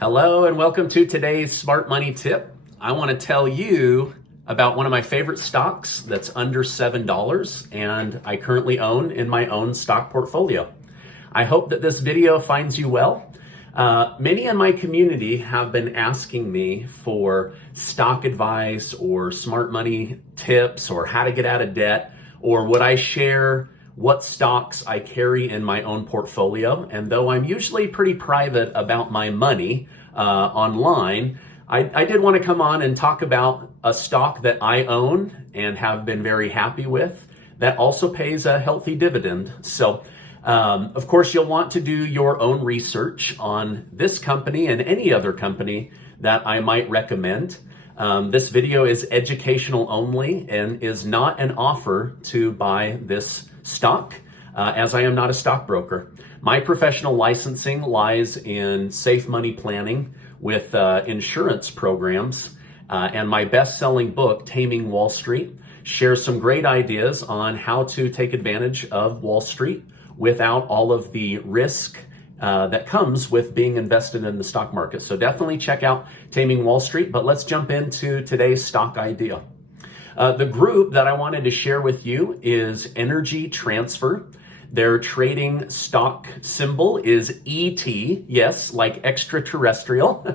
Hello and welcome to today's Smart Money Tip. I want to tell you about one of my favorite stocks that's under $7 and I currently own in my own stock portfolio. I hope that this video finds you well. Many in my community have been asking me for stock advice or smart money tips or how to get out of debt, or would I share what stocks I carry in my own portfolio. And though I'm usually pretty private about my money online, I did want to come on and talk about a stock that I own and have been very happy with that also pays a healthy dividend. So, of course, you'll want to do your own research on this company and any other company that I might recommend. This video is educational only and is not an offer to buy this stock, as I am not a stockbroker. My professional licensing lies in safe money planning with insurance programs, and my best-selling book, Taming Wall Street, shares some great ideas on how to take advantage of Wall Street without all of the risk that comes with being invested in the stock market. So definitely check out Taming Wall Street, but let's jump into today's stock idea. The group that I wanted to share with you is Energy Transfer. Their trading stock symbol is ET, yes, like extraterrestrial.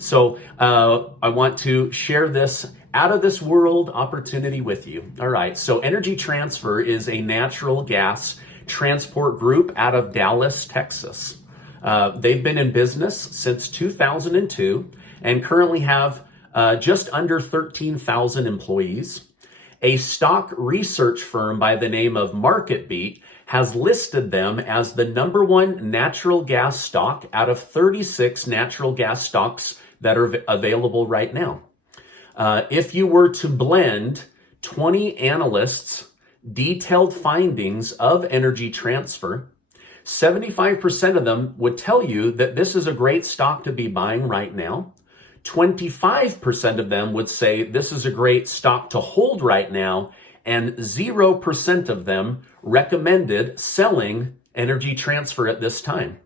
So I want to share this out of this world opportunity with you. All right, so Energy Transfer is a natural gas transport group out of Dallas, Texas. They've been in business since 2002 and currently have just under 13,000 employees. A stock research firm by the name of MarketBeat has listed them as the #1 natural gas stock out of 36 natural gas stocks that are available right now. If you were to blend 20 analysts' detailed findings of Energy Transfer, 75% of them would tell you that this is a great stock to be buying right now. 25% of them would say this is a great stock to hold right now, and 0% of them recommended selling Energy Transfer at this time.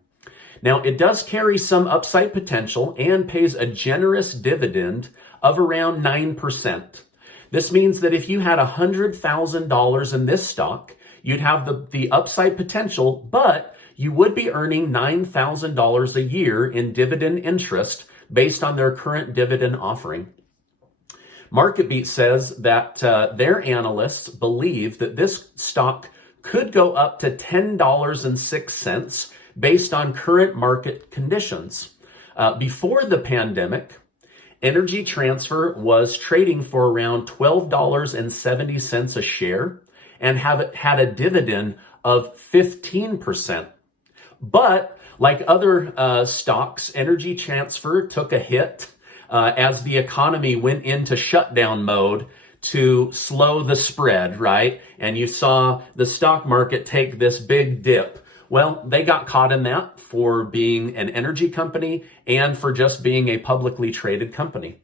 Now, it does carry some upside potential and pays a generous dividend of around 9%. This means that if you had $100,000 in this stock, you'd have the upside potential, but you would be earning $9,000 a year in dividend interest based on their current dividend offering. MarketBeat says that their analysts believe that this stock could go up to $10.06 based on current market conditions. Before the pandemic, Energy Transfer was trading for around $12.70 a share and had a dividend of 15%. But like other stocks, Energy Transfer took a hit as the economy went into shutdown mode to slow the spread, right? And you saw the stock market take this big dip. Well, they got caught in that for being an energy company and for just being a publicly traded company.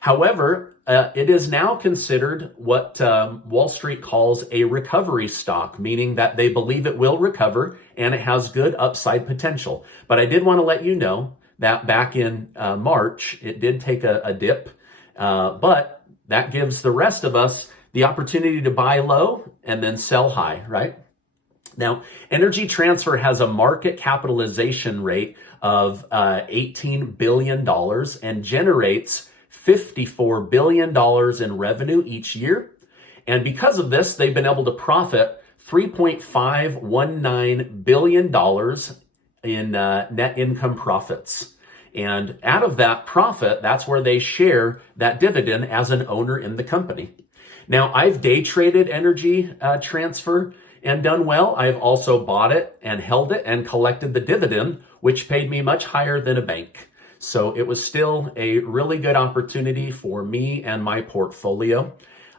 However, it is now considered what Wall Street calls a recovery stock, meaning that they believe it will recover and it has good upside potential. But I did want to let you know that back in March, it did take a dip, but that gives the rest of us the opportunity to buy low and then sell high, right? Now, Energy Transfer has a market capitalization rate of $18 billion and generates $54 billion in revenue each year. And because of this, they've been able to profit $3.519 billion in net income profits. And out of that profit, that's where they share that dividend as an owner in the company. Now, I've day traded Energy Transfer and done well. I've also bought it and held it and collected the dividend, which paid me much higher than a bank. So it was still a really good opportunity for me and my portfolio.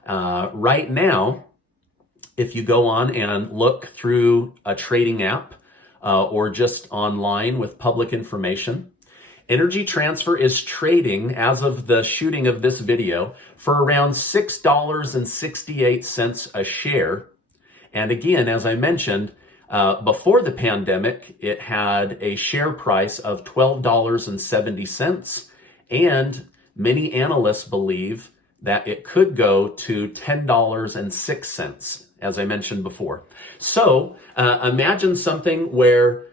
Right now, if you go on and look through a trading app or just online with public information, Energy Transfer is trading, as of the shooting of this video, for around $6.68 a share. And again, as I mentioned, Before the pandemic, it had a share price of $12.70, and many analysts believe that it could go to $10.06, as I mentioned before. So imagine something where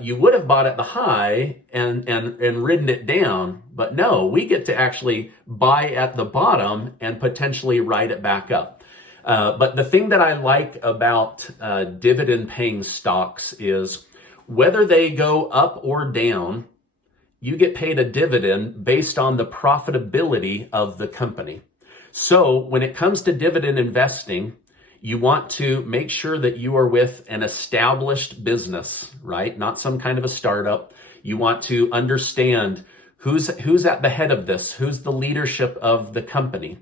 you would have bought at the high and ridden it down, but no, we get to actually buy at the bottom and potentially ride it back up. But the thing that I like about dividend paying stocks is whether they go up or down, you get paid a dividend based on the profitability of the company. So when it comes to dividend investing, you want to make sure that you are with an established business, right? Not some kind of a startup. You want to understand who's at the head of this, who's the leadership of the company.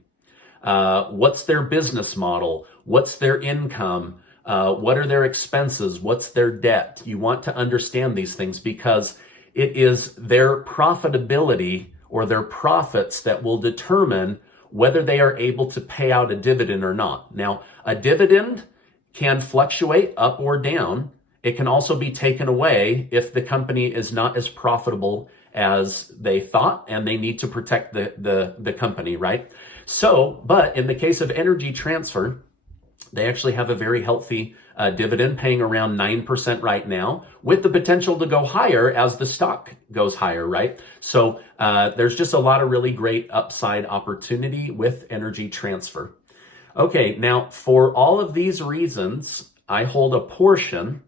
What's their business model? What's their income? What are their expenses? What's their debt? You want to understand these things because it is their profitability or their profits that will determine whether they are able to pay out a dividend or not. Now, a dividend can fluctuate up or down. It can also be taken away if the company is not as profitable as they thought and they need to protect the company, right? So, but in the case of Energy Transfer, they actually have a very healthy dividend paying around 9% right now with the potential to go higher as the stock goes higher, right? So there's just a lot of really great upside opportunity with Energy Transfer. Okay, now for all of these reasons, I hold a portion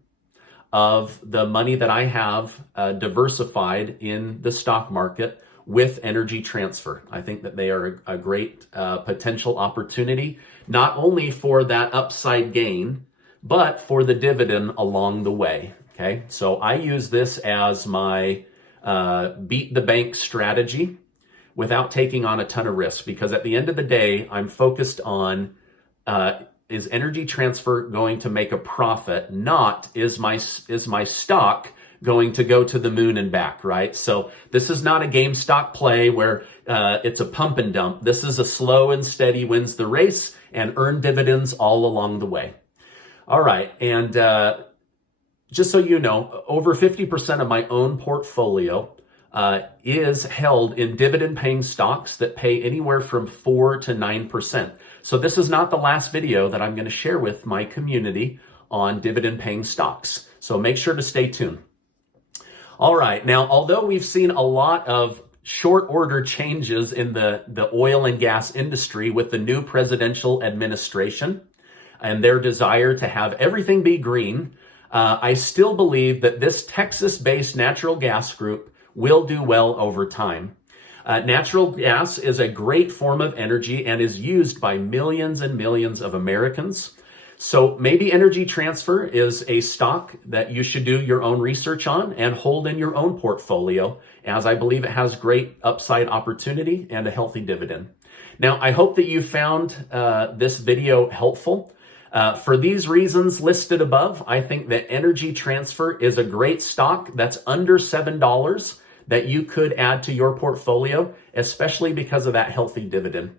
of the money that I have diversified in the stock market with Energy Transfer. I think that they are a great potential opportunity, not only for that upside gain, but for the dividend along the way. Okay, so I use this as my beat the bank strategy without taking on a ton of risk, because at the end of the day, I'm focused on is Energy Transfer going to make a profit? Not is my stock going to go to the moon and back, right? So this is not a game stock play where it's a pump and dump. This is a slow and steady wins the race and earn dividends all along the way. All right, and just so you know, over 50% of my own portfolio is held in dividend-paying stocks that pay anywhere from 4 to 9%. So this is not the last video that I'm going to share with my community on dividend-paying stocks. So make sure to stay tuned. All right, now, although we've seen a lot of short order changes in the oil and gas industry with the new presidential administration and their desire to have everything be green, I still believe that this Texas-based natural gas group will do well over time. Natural gas is a great form of energy and is used by millions and millions of Americans. So maybe Energy Transfer is a stock that you should do your own research on and hold in your own portfolio, as I believe it has great upside opportunity and a healthy dividend. Now, I hope that you found this video helpful. For these reasons listed above, I think that Energy Transfer is a great stock that's under $7 that you could add to your portfolio, especially because of that healthy dividend.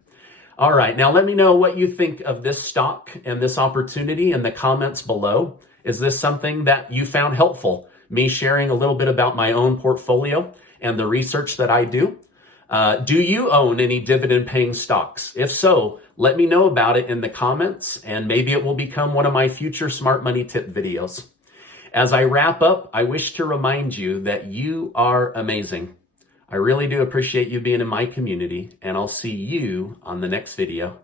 All right, now let me know what you think of this stock and this opportunity in the comments below. Is this something that you found helpful? Me sharing a little bit about my own portfolio and the research that I do? Do you own any dividend-paying stocks? If so, let me know about it in the comments, and maybe it will become one of my future Smart Money Tip videos. As I wrap up, I wish to remind you that you are amazing. I really do appreciate you being in my community, and I'll see you on the next video.